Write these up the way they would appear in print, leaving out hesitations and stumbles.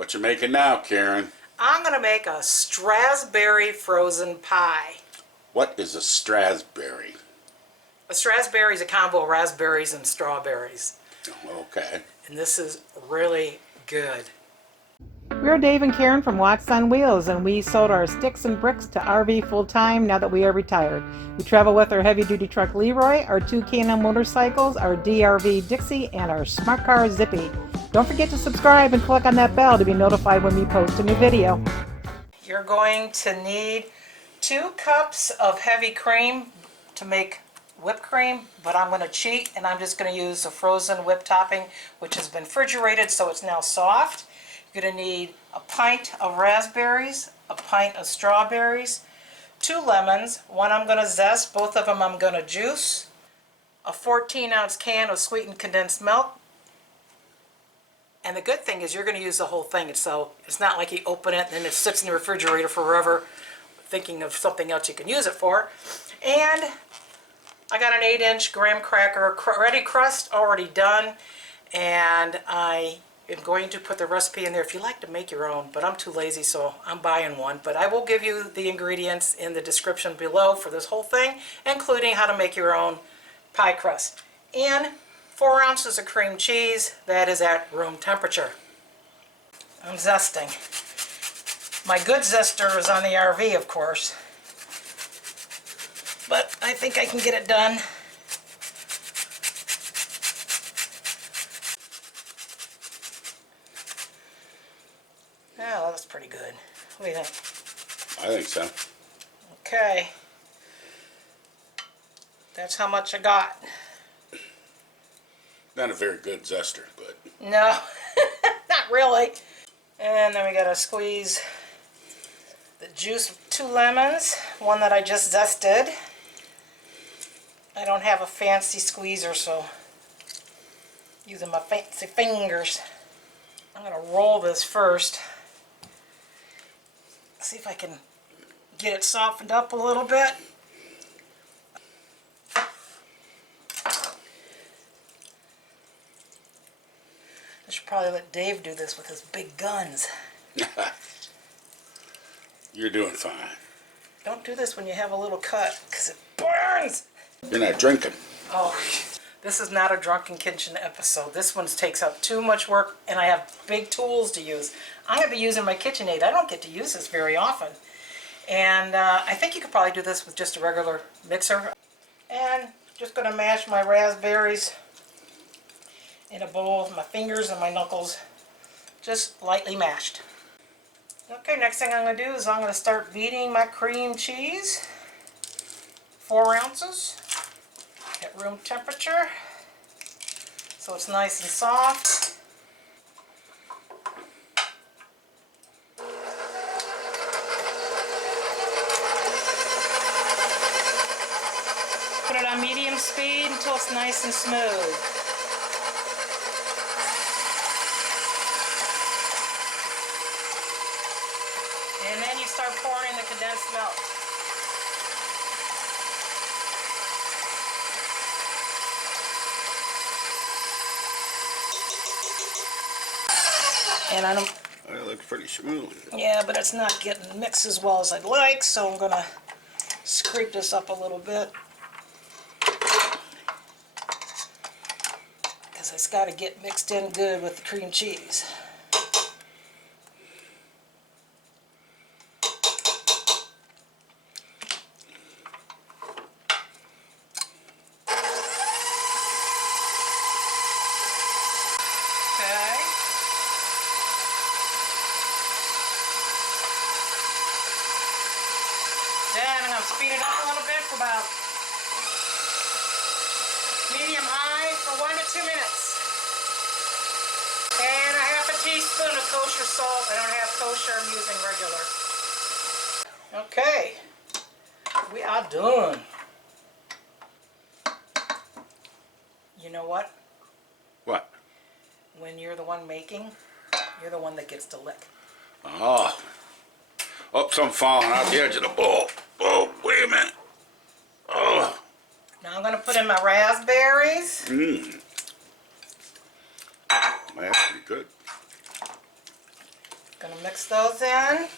What you making now, Karen? I'm going to make a Straspberry frozen pie. What is a Straspberry? A Straspberry is a combo of raspberries and strawberries. Okay. And this is really good. We're Dave and Karen from Watts on Wheels, and we sold our sticks and bricks to RV full-time now that we are retired. We travel with our heavy-duty truck Leroy, our 2 K&M motorcycles, our DRV Dixie, and our smart car Zippy. Don't forget to subscribe and click on that bell to be notified when we post a new video. You're going to need 2 cups of heavy cream to make whipped cream, but I'm going to cheat and I'm just going to use a frozen whipped topping, which has been refrigerated so it's now soft. You're going to need a pint of raspberries, a pint of strawberries, 2 lemons, one I'm going to zest, both of them I'm going to juice, a 14-ounce can of sweetened condensed milk. And the good thing is you're going to use the whole thing, so it's not like you open it and then it sits in the refrigerator forever thinking of something else you can use it for. And I got an 8-inch graham cracker, ready crust, already done, and I am going to put the recipe in there if you like to make your own, but I'm too lazy, so I'm buying one. But I will give you the ingredients in the description below for this whole thing, including how to make your own pie crust. And 4 ounces of cream cheese, that is at room temperature. I'm zesting. My good zester is on the RV, of course, but I think I can get it done. Oh, that's pretty good. What do you think? I think so. Okay. That's how much I got. Not a very good zester, but... No, not really. And then we gotta squeeze the juice of 2 lemons, one that I just zested. I don't have a fancy squeezer, so using my fancy fingers. I'm gonna roll this first. See if I can get it softened up a little bit. I should probably let Dave do this with his big guns. You're doing fine. Don't do this when you have a little cut, because it burns! You're not drinking. Oh, this is not a drunken kitchen episode. This one takes up too much work, and I have big tools to use. I'm going to be using my KitchenAid. I don't get to use this very often. And I think you could probably do this with just a regular mixer. And just going to mash my raspberries in a bowl with my fingers and my knuckles, just lightly mashed. Okay, next thing I'm going to do is I'm going to start beating my cream cheese. 4 ounces at room temperature, so it's nice and soft. Put it on medium speed until it's nice and smooth. And then you start pouring the condensed milk. And I don't... It looks pretty smooth. Yeah, but it's not getting mixed as well as I'd like, so I'm going to scrape this up a little bit. Because it's got to get mixed in good with the cream cheese. Okay. Then I'm going to speed it up a little bit for about medium high for 1 to 2 minutes. And a half a teaspoon of kosher salt. I don't have kosher, I'm using regular. Okay, we are done. You know what? What? When you're the one making, you're the one that gets to lick. Oh. Oops, I'm falling out the edge of the bowl. Oh, wait a minute. Oh. Now I'm going to put in my raspberries. Mmm. That's pretty good. Gonna mix those in.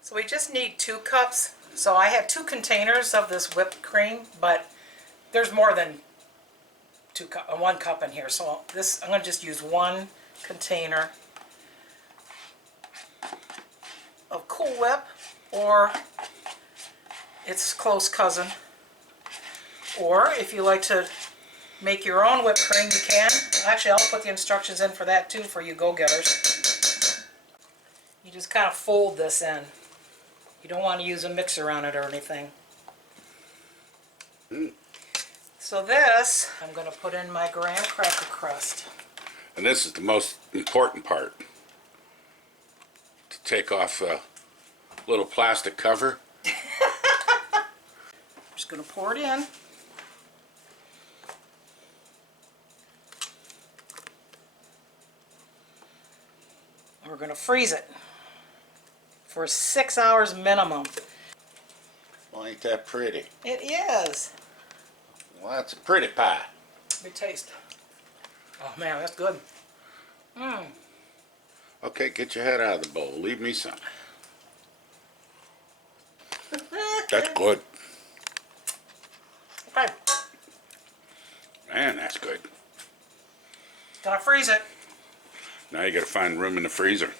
So we just need 2 cups. So I have 2 containers of this whipped cream, but there's more than 1 cup in here. So this, I'm gonna just use 1 container of Cool Whip, or its close cousin. Or if you like to make your own whipped cream, you can. Actually, I'll put the instructions in for that too for you go-getters. You just kind of fold this in. You don't want to use a mixer on it or anything. So this, I'm going to put in my graham cracker crust. And this is the most important part. To take off a little plastic cover. I'm just going to pour it in. We're going to freeze it for 6 hours minimum. Well, ain't that pretty? It is. Well, that's a pretty pie. Let me taste. Oh man, that's good. Okay, get your head out of the bowl. Leave me some. That's good. Okay, Man, that's good. gonna freeze it. Now you gotta find room in the freezer.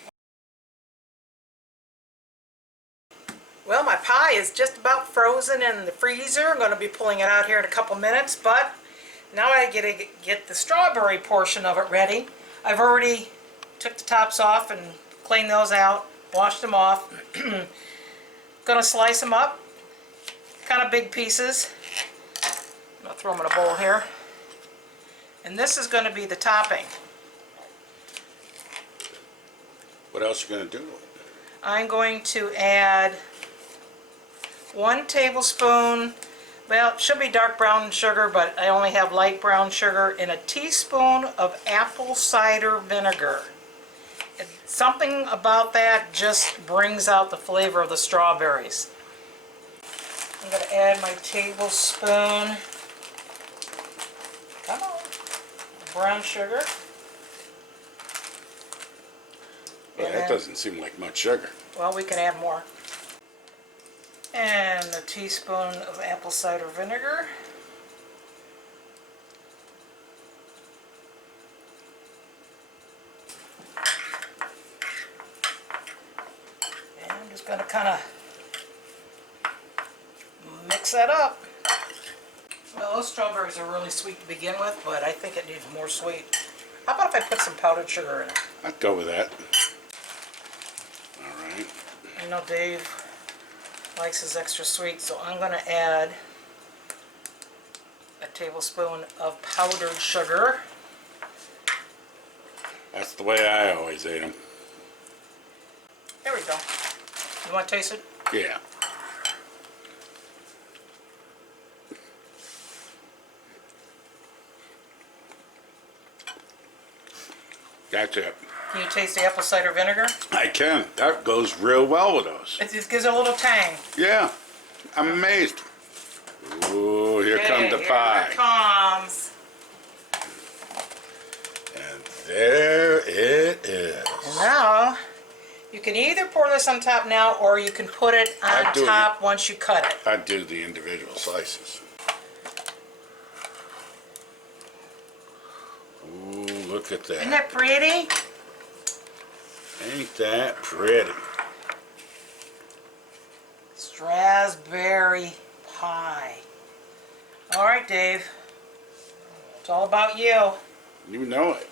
Well, my pie is just about frozen in the freezer. I'm going to be pulling it out here in a couple minutes, but now I get to get the strawberry portion of it ready. I've already took the tops off and cleaned those out, washed them off. Going to slice them up, kind of big pieces. I'm going to throw them in a bowl here. And this is going to be the topping. What else you gonna do? I'm going to add 1 tablespoon, well, it should be dark brown sugar, but I only have light brown sugar, and a teaspoon of apple cider vinegar. Something about that just brings out the flavor of the strawberries. I'm going to add my tablespoon, come on, brown sugar. Well, that doesn't seem like much sugar. Well, we can add more. And a teaspoon of apple cider vinegar. And I'm just going to kind of mix that up. Well, those strawberries are really sweet to begin with, but I think it needs more sweet. How about if I put some powdered sugar in it? I'd go with that. All right. I know Dave likes his extra sweet, so I'm going to add a tablespoon of powdered sugar. That's the way I always ate them. There we go. You want to taste it? Yeah. That's it. Can you taste the apple cider vinegar? I can. That goes real well with those. It just gives it a little tang. Yeah. I'm amazed. Ooh, here comes the pie. Here it comes. And there it is. And now, you can either pour this on top now, or you can put it on top once you cut it. I do the individual slices. Ooh, look at Isn't that. that pretty? Ain't that pretty? Straspberry pie. All right, Dave. It's all about you. You know it.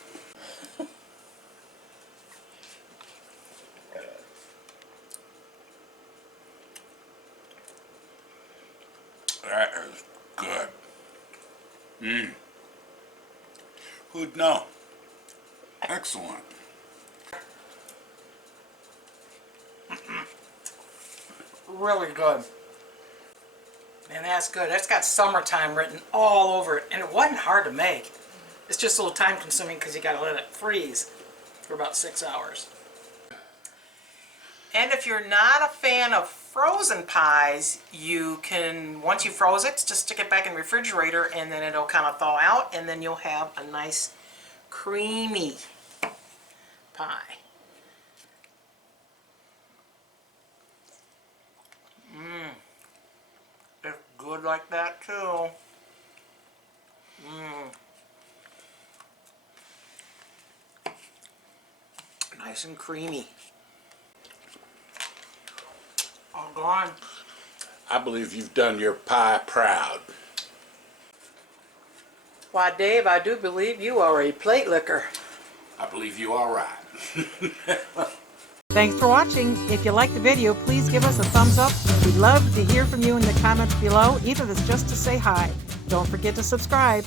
That is good. Who'd know? Excellent. Really good. Man, that's good. That's got summertime written all over it, and it wasn't hard to make. It's just a little time consuming because you got to let it freeze for about 6 hours. And if you're not a fan of frozen pies, you can, once you froze it, just stick it back in the refrigerator and then it'll kind of thaw out, and then you'll have a nice creamy pie. would like that too. Nice and creamy. All gone. I believe you've done your pie proud. Why, Dave, I do believe you are a plate licker. I believe you are right. Thanks for watching. If you liked the video, please give us a thumbs up. We'd love to hear from you in the comments below, even if it's just to say hi. Don't forget to subscribe.